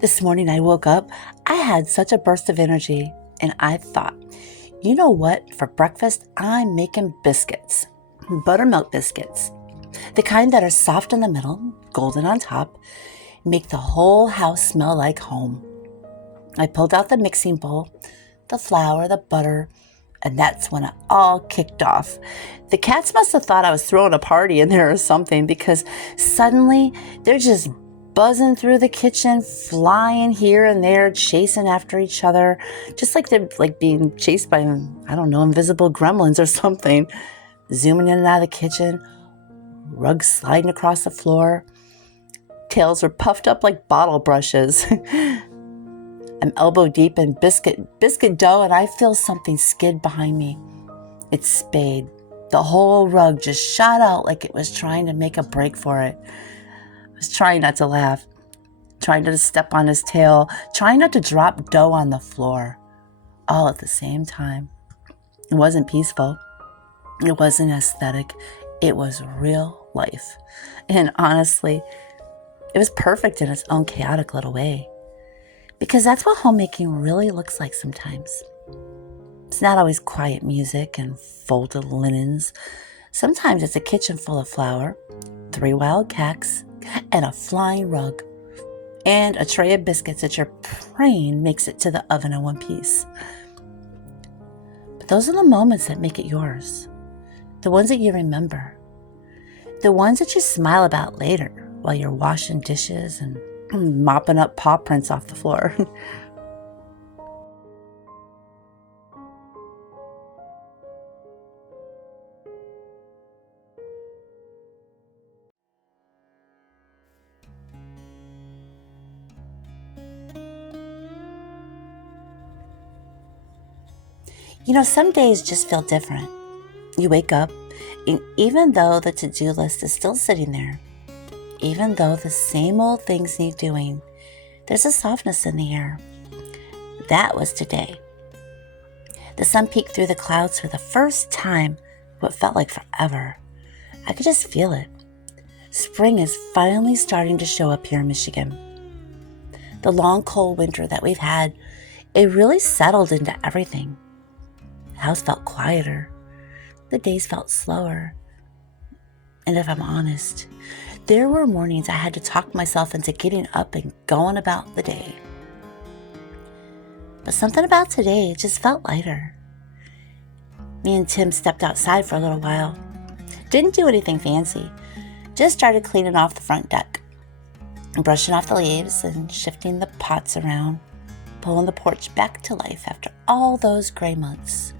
This morning I woke up, I had such a burst of energy, and I thought, you know what? For breakfast, I'm making biscuits, buttermilk biscuits, the kind that are soft in the middle, golden on top, make the whole house smell like home. I pulled out the mixing bowl, the flour, the butter, and that's when it all kicked off. The cats must have thought I was throwing a party in there or something, because suddenly they're just buzzing through the kitchen, flying here and there, chasing after each other, just like they're being chased by, I don't know, invisible gremlins or something. Zooming in and out of the kitchen, rugs sliding across the floor. Tails are puffed up like bottle brushes. I'm elbow deep in biscuit dough, and I feel something skid behind me. It's Spade. The whole rug just shot out like it was trying to make a break for it. I was trying not to laugh, trying not to step on his tail, trying not to drop dough on the floor, all at the same time. It wasn't peaceful. It wasn't aesthetic. It was real life. And honestly, it was perfect in its own chaotic little way. Because that's what homemaking really looks like sometimes. It's not always quiet music and folded linens. Sometimes it's a kitchen full of flour, 3 wild cats, and a flying rug, and a tray of biscuits that you're praying makes it to the oven in one piece. But those are the moments that make it yours. The ones that you remember. The ones that you smile about later while you're washing dishes and mopping up paw prints off the floor. Some days just feel different. You wake up, and even though the to-do list is still sitting there, even though the same old things need doing, there's a softness in the air. That was today. The sun peeked through the clouds for the first time, what felt like forever. I could just feel it. Spring is finally starting to show up here in Michigan. The long, cold winter that we've had, it really settled into everything. The house felt quieter. The days felt slower. And if I'm honest, there were mornings I had to talk myself into getting up and going about the day. But something about today just felt lighter. Me and Tim stepped outside for a little while. Didn't do anything fancy. Just started cleaning off the front deck, brushing off the leaves and shifting the pots around, pulling the porch back to life after all those gray months.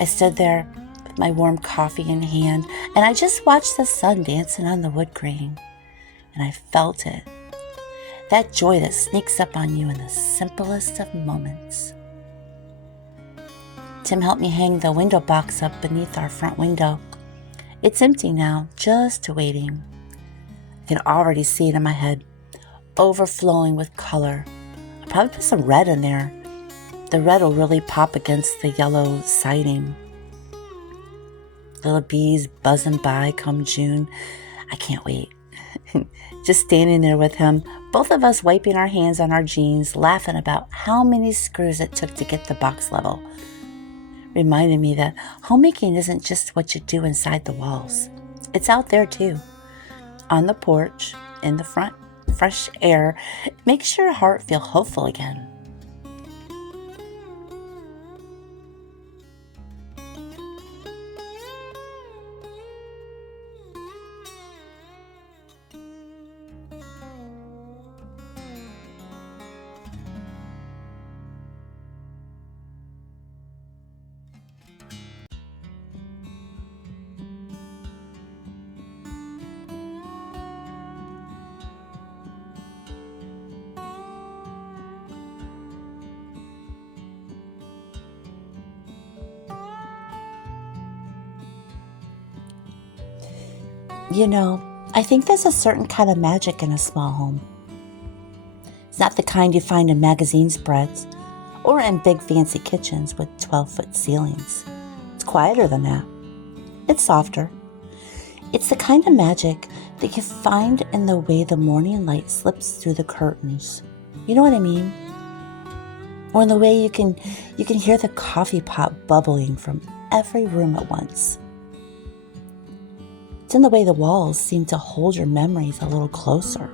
I stood there with my warm coffee in hand, and I just watched the sun dancing on the wood grain, and I felt it. That joy that sneaks up on you in the simplest of moments. Tim helped me hang the window box up beneath our front window. It's empty now, just waiting. I can already see it in my head, overflowing with color. I'll probably put some red in there. The red will really pop against the yellow siding. Little bees buzzing by come June. I can't wait. Just standing there with him, both of us wiping our hands on our jeans, laughing about how many screws it took to get the box level. Reminded me that homemaking isn't just what you do inside the walls. It's out there too. On the porch, in the front, fresh air makes your heart feel hopeful again. I think there's a certain kind of magic in a small home. It's not the kind you find in magazine spreads or in big fancy kitchens with 12-foot ceilings. It's quieter than that. It's softer. It's the kind of magic that you find in the way the morning light slips through the curtains, You know what I mean? Or in the way you can hear the coffee pot bubbling from every room at once. It's in the way the walls seem to hold your memories a little closer.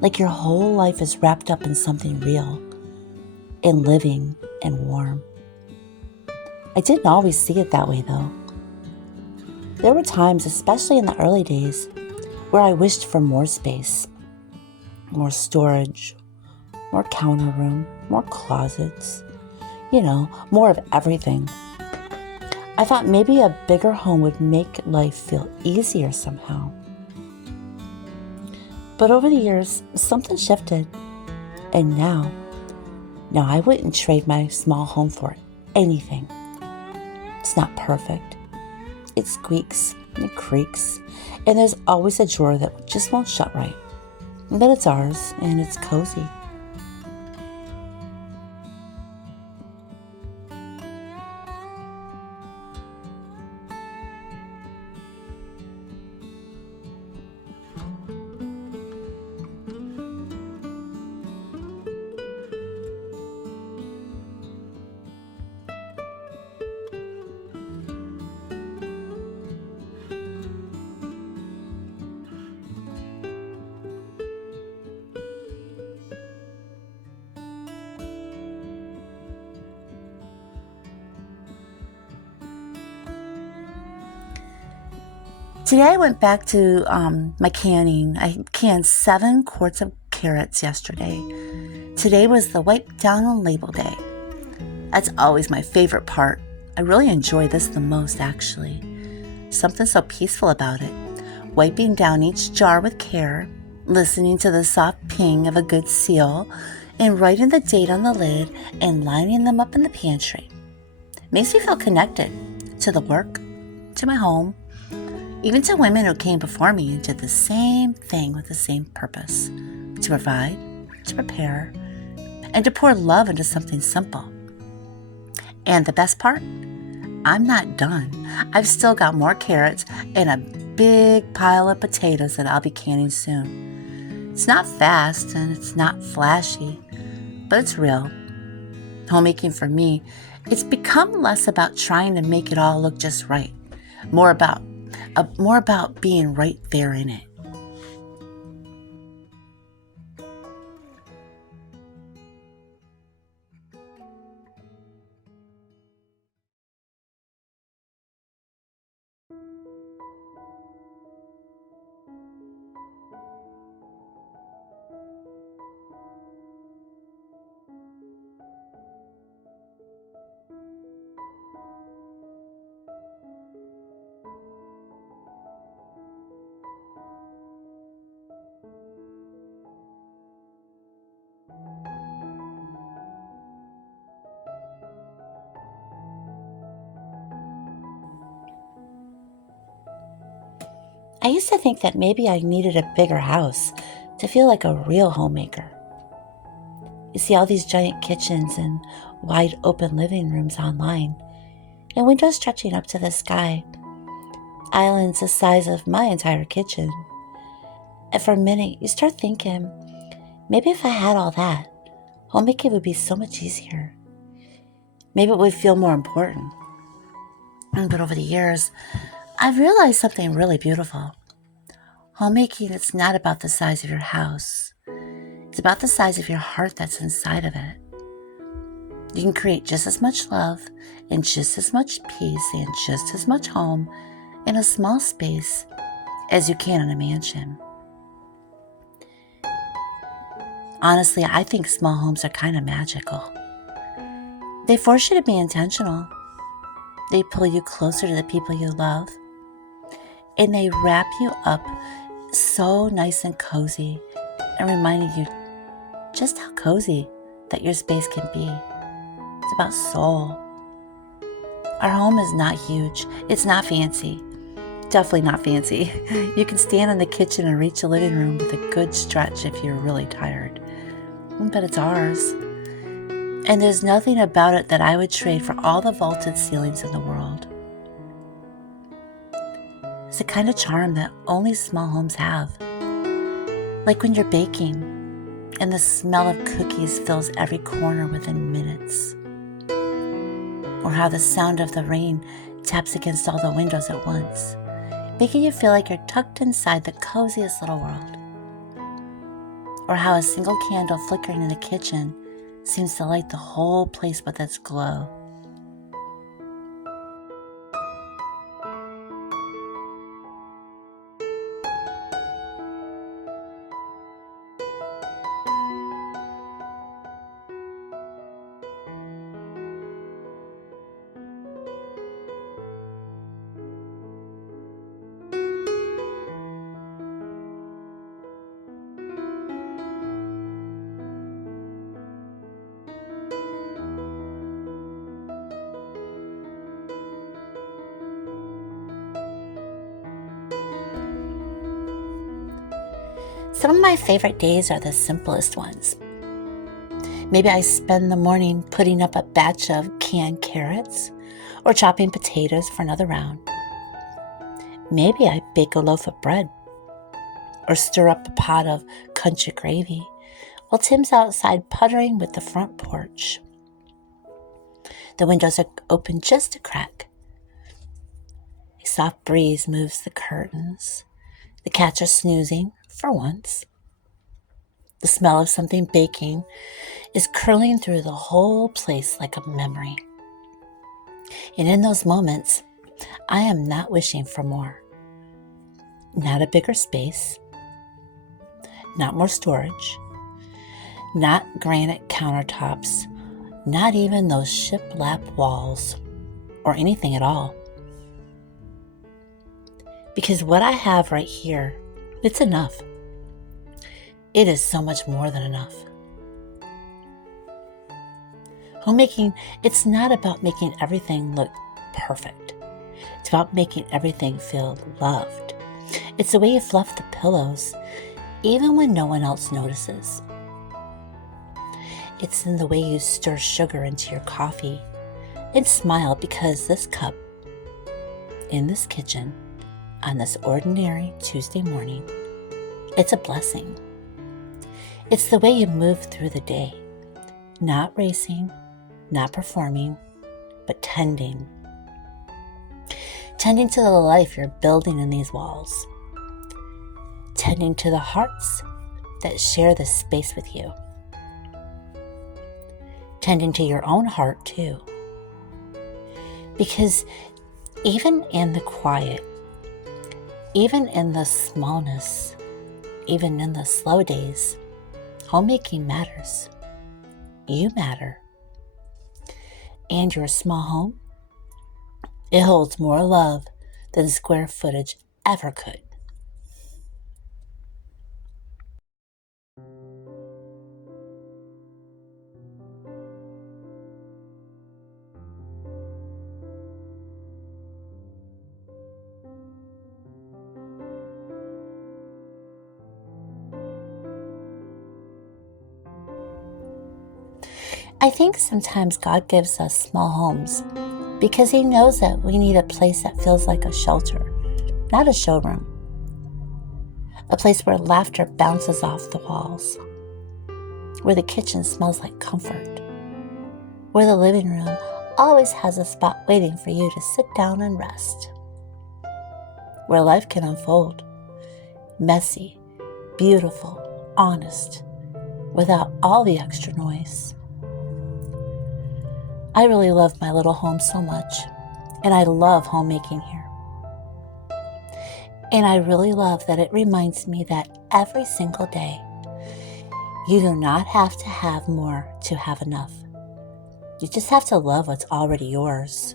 Like your whole life is wrapped up in something real and living and warm. I didn't always see it that way though. There were times, especially in the early days, where I wished for more space, more storage, more counter room, more closets, more of everything. I thought maybe a bigger home would make life feel easier somehow. But over the years, something shifted. And now I wouldn't trade my small home for anything. It's not perfect. It squeaks and it creaks, and there's always a drawer that just won't shut right. But it's ours, and it's cozy. Today I went back to my canning. I canned 7 quarts of carrots yesterday. Today was the wipe down and label day. That's always my favorite part. I really enjoy this the most, actually. Something so peaceful about it. Wiping down each jar with care, listening to the soft ping of a good seal, and writing the date on the lid and lining them up in the pantry. Makes me feel connected to the work, to my home, even to women who came before me and did the same thing with the same purpose, to provide, to prepare, and to pour love into something simple. And the best part? I'm not done. I've still got more carrots and a big pile of potatoes that I'll be canning soon. It's not fast and it's not flashy, but it's real. Homemaking for me, it's become less about trying to make it all look just right, more about being right there in it. I used to think that maybe I needed a bigger house to feel like a real homemaker. You see all these giant kitchens and wide open living rooms online, and windows stretching up to the sky, islands the size of my entire kitchen. And for a minute, you start thinking, maybe if I had all that, homemaking would be so much easier. Maybe it would feel more important. But over the years, I've realized something really beautiful. Homemaking, it's not about the size of your house. It's about the size of your heart that's inside of it. You can create just as much love and just as much peace and just as much home in a small space as you can in a mansion. Honestly, I think small homes are kind of magical. They force you to be intentional. They pull you closer to the people you love. And they wrap you up so nice and cozy and reminding you just how cozy that your space can be. It's about soul. Our home is not huge. It's not fancy. Definitely not fancy. You can stand in the kitchen and reach the living room with a good stretch if you're really tired. But it's ours. And there's nothing about it that I would trade for all the vaulted ceilings in the world. It's a kind of charm that only small homes have. Like when you're baking, and the smell of cookies fills every corner within minutes. Or how the sound of the rain taps against all the windows at once, making you feel like you're tucked inside the coziest little world. Or how a single candle flickering in the kitchen seems to light the whole place with its glow. Some of my favorite days are the simplest ones. Maybe I spend the morning putting up a batch of canned carrots or chopping potatoes for another round. Maybe I bake a loaf of bread or stir up a pot of country gravy while Tim's outside puttering with the front porch. The windows are open just a crack. A soft breeze moves the curtains. The cats are snoozing, for once. The smell of something baking is curling through the whole place like a memory. And in those moments, I am not wishing for more. Not a bigger space, not more storage, not granite countertops, not even those shiplap walls, or anything at all. Because what I have right here, it's enough. It is so much more than enough. Homemaking, it's not about making everything look perfect. It's about making everything feel loved. It's the way you fluff the pillows, even when no one else notices. It's in the way you stir sugar into your coffee and smile because this cup, in this kitchen, on this ordinary Tuesday morning, it's a blessing. It's the way you move through the day, not racing, not performing, but tending. Tending to the life you're building in these walls. Tending to the hearts that share this space with you. Tending to your own heart too. Because even in the quiet, even in the smallness, even in the slow days, homemaking matters. You matter. And your small home, it holds more love than square footage ever could. I think sometimes God gives us small homes because He knows that we need a place that feels like a shelter, not a showroom. A place where laughter bounces off the walls, where the kitchen smells like comfort, where the living room always has a spot waiting for you to sit down and rest, where life can unfold, messy, beautiful, honest, without all the extra noise. I really love my little home so much, and I love homemaking here. And I really love that it reminds me that every single day, you do not have to have more to have enough. You just have to love what's already yours.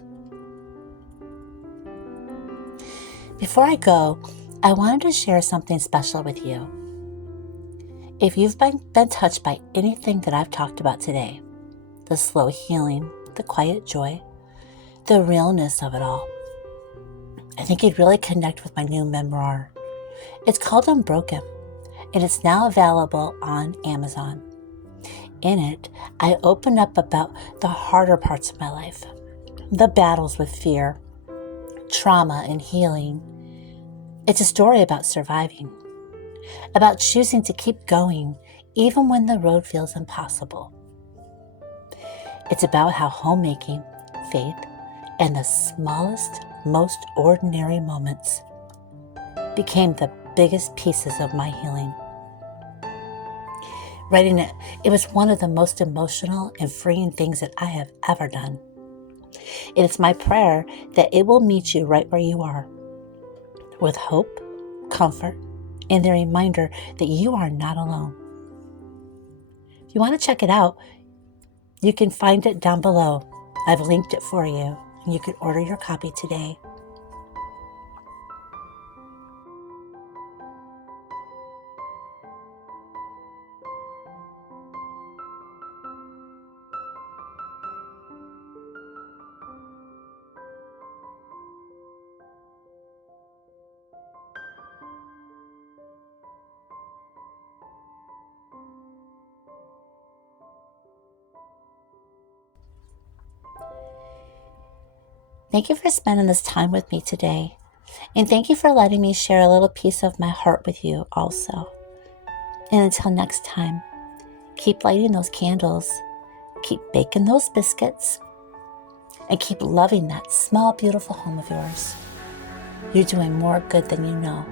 Before I go, I wanted to share something special with you. If you've been touched by anything that I've talked about today, the slow healing, the quiet joy, the realness of it all, I think you'd really connect with my new memoir. It's called Unbroken, and it's now available on Amazon. In it, I open up about the harder parts of my life, the battles with fear, trauma, and healing. It's a story about surviving, about choosing to keep going even when the road feels impossible. It's about how homemaking, faith, and the smallest, most ordinary moments became the biggest pieces of my healing. Writing it was one of the most emotional and freeing things that I have ever done. And it's my prayer that it will meet you right where you are, with hope, comfort, and the reminder that you are not alone. If you want to check it out, you can find it down below. I've linked it for you, and you can order your copy today. Thank you for spending this time with me today. And thank you for letting me share a little piece of my heart with you also. And until next time, keep lighting those candles, keep baking those biscuits, and keep loving that small, beautiful home of yours. You're doing more good than you know.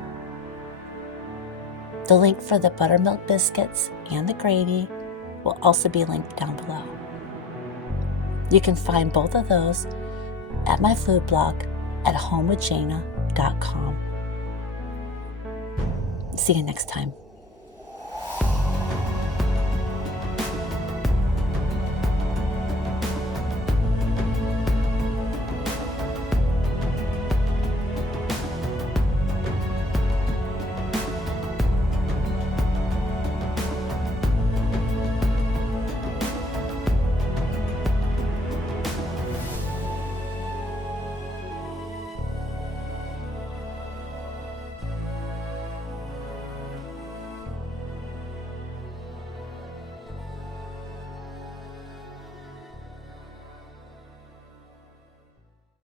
The link for the buttermilk biscuits and the gravy will also be linked down below. You can find both of those at my food blog at homewithjana.com. See you next time.